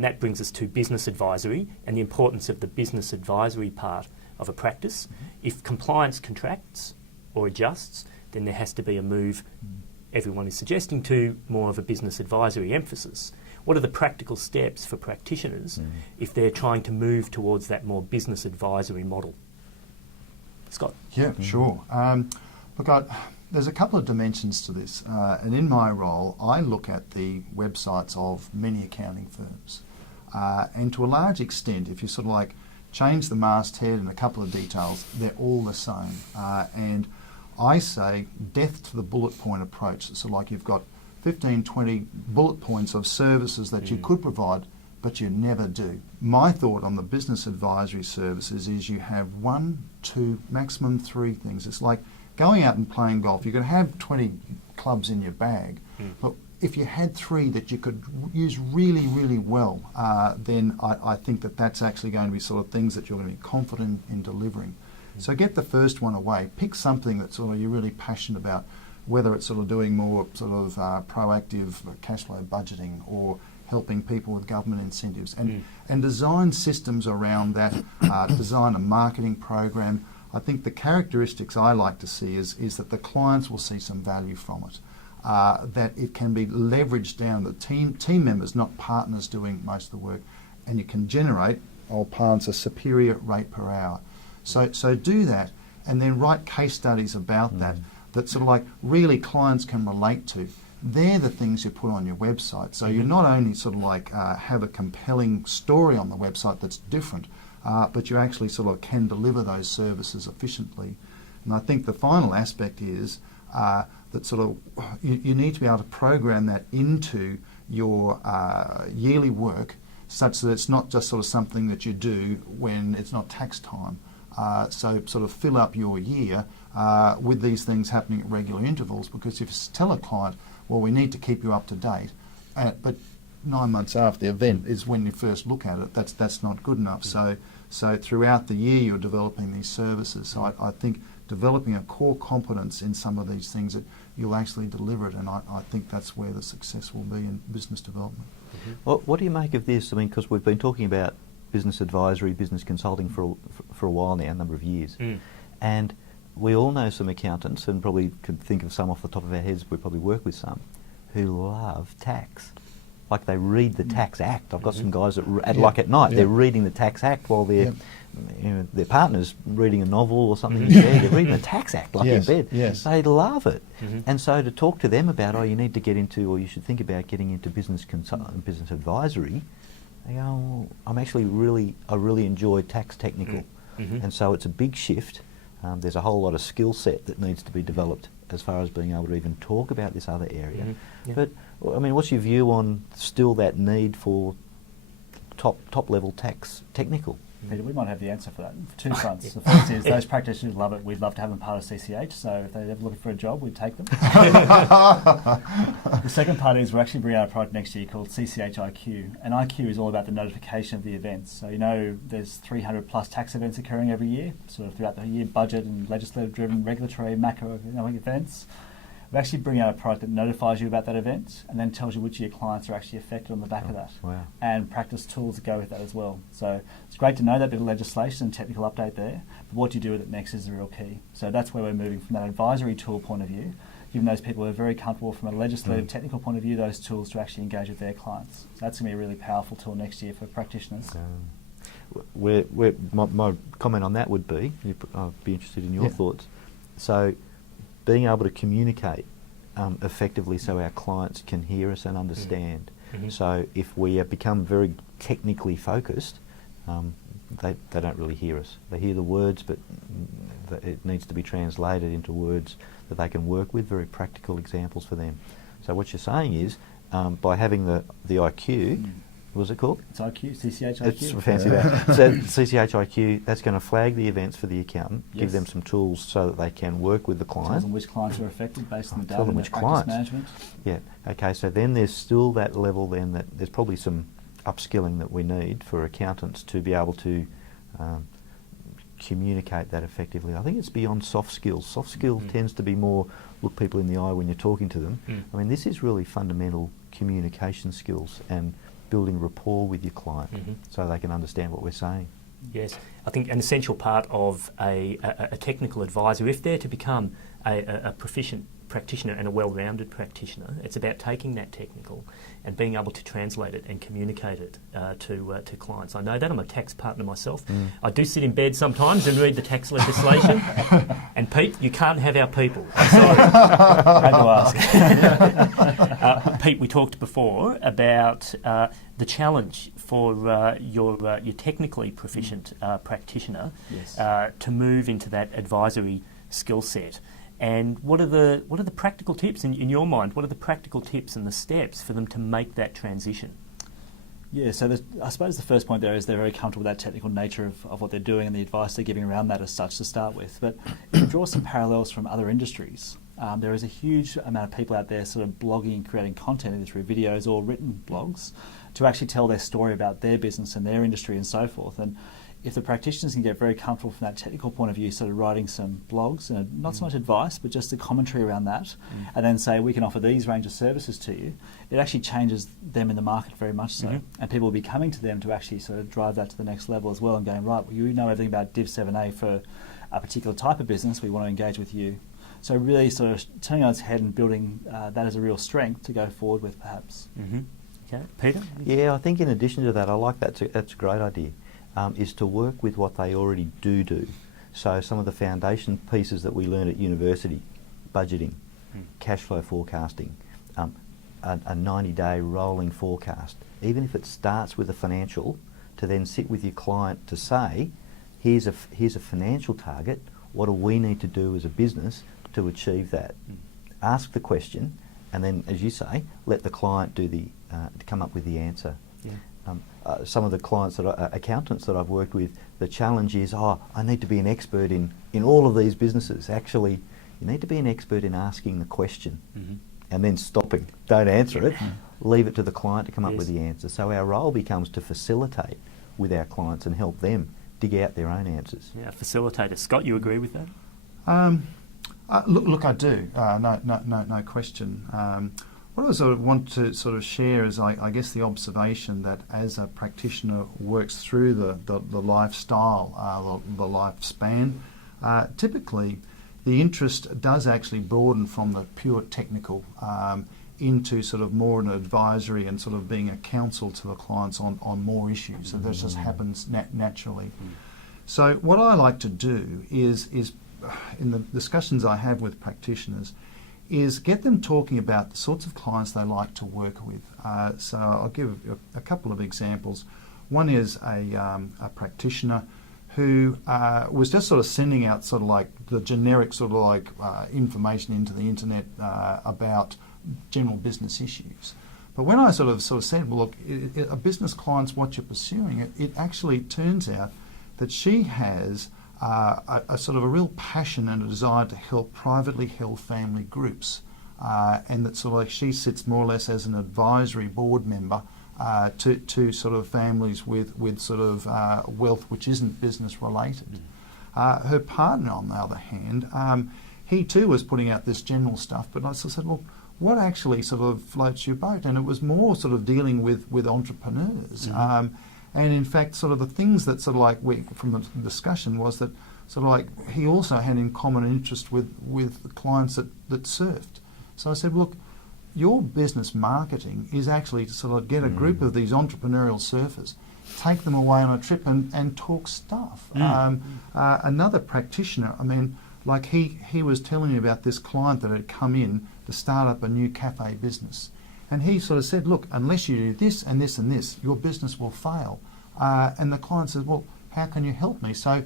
And that brings us to business advisory and the importance of the business advisory part of a practice. If compliance contracts or adjusts, then there has to be a move, everyone is suggesting, to more of a business advisory emphasis. What are the practical steps for practitioners if they're trying to move towards that more business advisory model? Scott? Yeah, sure. Look, there's a couple of dimensions to this, and in my role, I look at the websites of many accounting firms, and to a large extent, if you sort of like change the masthead and a couple of details, they're all the same. And I say death to the bullet point approach. It's sort of like you've got 15, 20 bullet points of services that you could provide, but you never do. My thought on the business advisory services is you have 1, 2, maximum 3 things. It's like going out and playing golf. You can have 20 clubs in your bag, but if you had 3 that you could use really, really well, then I think that that's actually going to be sort of things that you're going to be confident in delivering. So get the first one away. Pick something that sort of you're really passionate about, whether it's sort of doing more sort of proactive cash flow budgeting or helping people with government incentives, and design systems around that, design a marketing program. I think the characteristics I like to see is that the clients will see some value from it, that it can be leveraged down the team members, not partners doing most of the work, and you can generate, old parlance, a superior rate per hour. So do that, and then write case studies about that sort of like really clients can relate to. They're the things you put on your website. So you not only sort of like have a compelling story on the website that's different, but you actually sort of can deliver those services efficiently. And I think the final aspect is that sort of you need to be able to program that into your yearly work such that it's not just sort of something that you do when it's not tax time. So sort of fill up your year with these things happening at regular intervals, because if you tell a client, well, we need to keep you up to date, but 9 months after the event is when you first look at it, that's not good enough. So throughout the year you're developing these services. So I think developing a core competence in some of these things that you'll actually deliver it, and I think that's where the success will be in business development. Well, what do you make of this? I mean, because we've been talking about business advisory, business consulting for a while now, a number of years, and we all know some accountants, and probably could think of some off the top of our heads, we probably work with some, who love tax. Like they read the Tax Act. I've got some guys that, like at night, they're reading the Tax Act while their their partner's reading a novel or something in bed. They're reading the Tax Act like in bed. Yes. They love it. And so to talk to them about, you need to get into, or you should think about getting into business advisory, they go, oh, I really enjoy tax technical. And so it's a big shift. There's a whole lot of skill set that needs to be developed as far as being able to even talk about this other area. But I mean, what's your view on still that need for top level tax technical? Peter, we might have the answer for that. Two fronts. The first is those practitioners love it. We'd love to have them part of CCH, so if they're ever looking for a job, we'd take them. The second part is we're actually bringing out a product next year called CCH IQ, and IQ is all about the notification of the events. So you know there's 300 plus tax events occurring every year, sort of throughout the year, budget and legislative driven, regulatory, macroeconomic events. We actually bring out a product that notifies you about that event and then tells you which of your clients are actually affected on the back of that. Wow. And practice tools that go with that as well. So it's great to know that bit of legislation and technical update there, but what you do with it next is the real key. So that's where we're moving from that advisory tool point of view, giving those people who are very comfortable from a legislative technical point of view those tools to actually engage with their clients. So that's going to be a really powerful tool next year for practitioners. My comment on that would be, I'd be interested in your thoughts. So being able to communicate effectively so our clients can hear us and understand. So if we have become very technically focused, they don't really hear us. They hear the words, but it needs to be translated into words that they can work with, very practical examples for them. So what you're saying is, by having the IQ, what was it called? It's IQ, CCH IQ. It's fancy that. So CCH IQ, that's going to flag the events for the accountant, give them some tools so that they can work with the client. Tells them which clients are affected based on the data Tell them and which practice clients. management. Yeah, okay, so then there's still that level then that there's probably some upskilling that we need for accountants to be able to communicate that effectively. I think it's beyond soft skills. Soft skill tends to be more look people in the eye when you're talking to them. I mean, this is really fundamental communication skills, and building rapport with your client so they can understand what we're saying. Yes, I think an essential part of a technical advisor, if they're to become a proficient practitioner and a well-rounded practitioner, it's about taking that technical and being able to translate it and communicate it to clients. I know that. I'm a tax partner myself. I do sit in bed sometimes and read the tax legislation. And Pete, you can't have our people. I'm sorry. Had to ask. Pete, we talked before about the challenge for your technically proficient practitioner Yes. to move into that advisory skill set. And what are the practical tips in your mind? What are the practical tips and the steps for them to make that transition? Yeah, so I suppose the first point there is they're very comfortable with that technical nature of what they're doing and the advice they're giving around that as such to start with. But if you draw some parallels from other industries, there is a huge amount of people out there sort of blogging and creating content either through videos or written blogs to actually tell their story about their business and their industry and so forth. And if the practitioners can get very comfortable from that technical point of view, sort of writing some blogs, and not so much advice, but just a commentary around that, and then say, we can offer these range of services to you, it actually changes them in the market very much so. And people will be coming to them to actually sort of drive that to the next level as well and going, right, well, you know everything about Div 7A for a particular type of business, we want to engage with you. So really sort of turning on its head and building that as a real strength to go forward with perhaps. Okay, Peter? Yeah, I think in addition to that, I like that. That's a great idea. Is to work with what they already do. So some of the foundation pieces that we learn at university, budgeting, cash flow forecasting, a 90-day rolling forecast, even if it starts with a financial, to then sit with your client to say, here's a financial target, what do we need to do as a business to achieve that? Ask the question, and then, as you say, let the client do to come up with the answer. Yeah. Some of the clients accountants that I've worked with, the challenge is, I need to be an expert in all of these businesses. Actually, you need to be an expert in asking the question and then stopping. Don't answer it. Leave it to the client to come up with the answer. So our role becomes to facilitate with our clients and help them dig out their own answers. Yeah, facilitator. Scott, you agree with that? Look, I do. No question. What I sort of want to sort of share is, I guess, the observation that as a practitioner works through the lifestyle, the lifespan, typically the interest does actually broaden from the pure technical into sort of more an advisory and sort of being a counsel to the clients on more issues. So that just happens naturally. So what I like to do is in the discussions I have with practitioners, is get them talking about the sorts of clients they like to work with. So I'll give a couple of examples. One is a practitioner who was just sort of sending out sort of like the generic sort of like information into the internet about general business issues. But when I sort of said, well, look, a business client's what you're pursuing, it actually turns out that she has a sort of a real passion and a desire to help privately held family groups, and that sort of like she sits more or less as an advisory board member to sort of families with sort of wealth which isn't business related. Her partner, on the other hand, he too was putting out this general stuff, but I sort of said, well, what actually sort of floats your boat? And it was more sort of dealing with entrepreneurs. And in fact, sort of the things that sort of like from the discussion was that sort of like he also had in common interest with the clients that surfed. So I said, look, your business marketing is actually to sort of get a group of these entrepreneurial surfers, take them away on a trip and talk stuff. Another practitioner, I mean, like he was telling me about this client that had come in to start up a new cafe business. And he sort of said, look, unless you do this and this and this, your business will fail. And the client said, well, how can you help me? So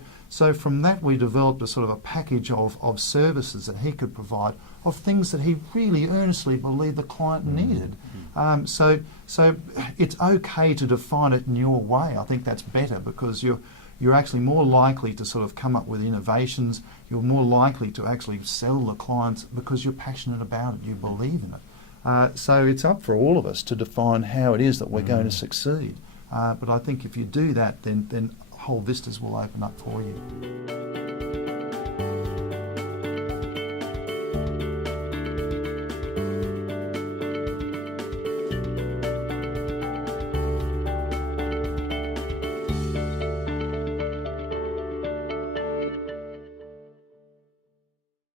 from that we developed a sort of a package of services that he could provide, of things that he really earnestly believed the client needed. So it's okay to define it in your way. I think that's better, because you're actually more likely to sort of come up with innovations. You're more likely to actually sell the clients because you're passionate about it, you believe in it. So it's up for all of us to define how it is that we're going to succeed. But I think if you do that, then whole vistas will open up for you.